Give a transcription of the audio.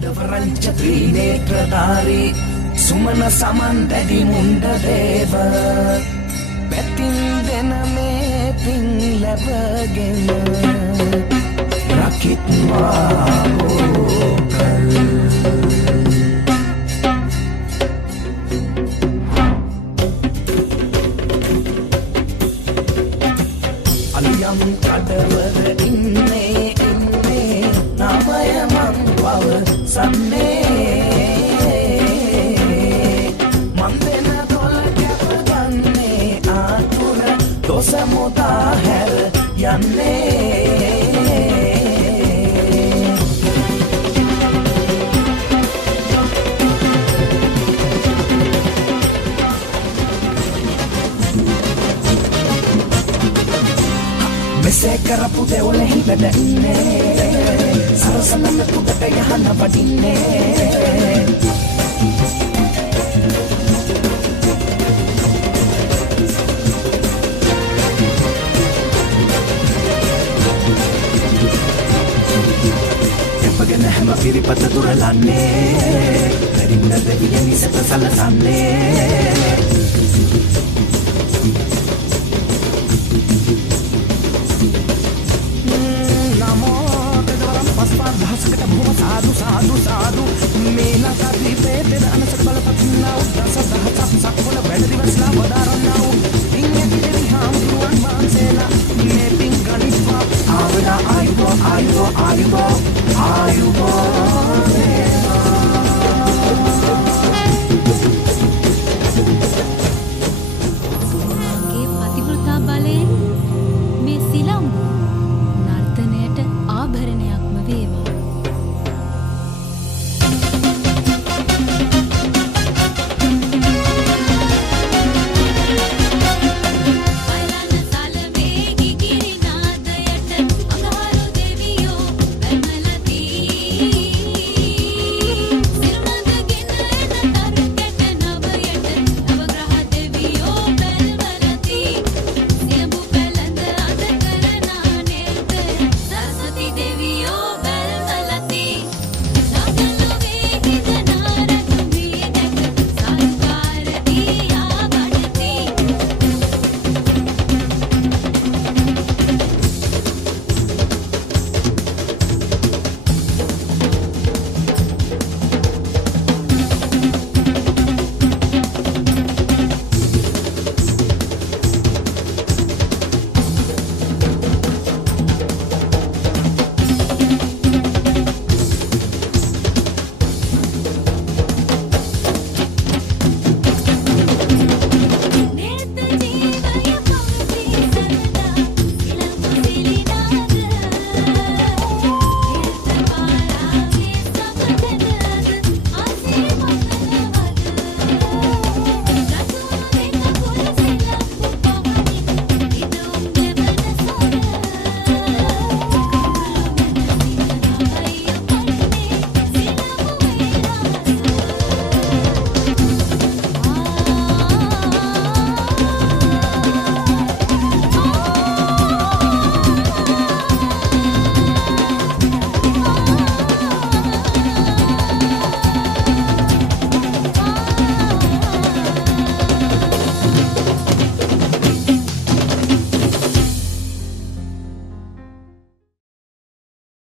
අදවරංච ත්‍රීනේත්‍රධාරී සුමන සමන් දැඩි මුණ්ඩ දේව පැතින් දෙන මේ පින් ලැබගෙන රකිත්වා ඕකල් අලියම් කඩවල ඉන්නේ නමය මං පව සන්නේ මන් දෙන තොල කැප ගන්නේ ආතුර දොස මොතා හැර යන්නේ මෙසේ කරපු දෙවලෙහි වැඩ ඉන්නේ සරසනම තුකට යහන වඩින්නේ එපගෙන හැම පිරිපත දුරලන්නේ දරින්න දෙවිය නිසත සලසන්නේ දහසකට බොහොම සාදු සාදු සාදු මේ ලකදී පේතෙන අනසක බලපතින්නා උදස දහසක් සක්වල වැඩ දිවස්ලා වදාර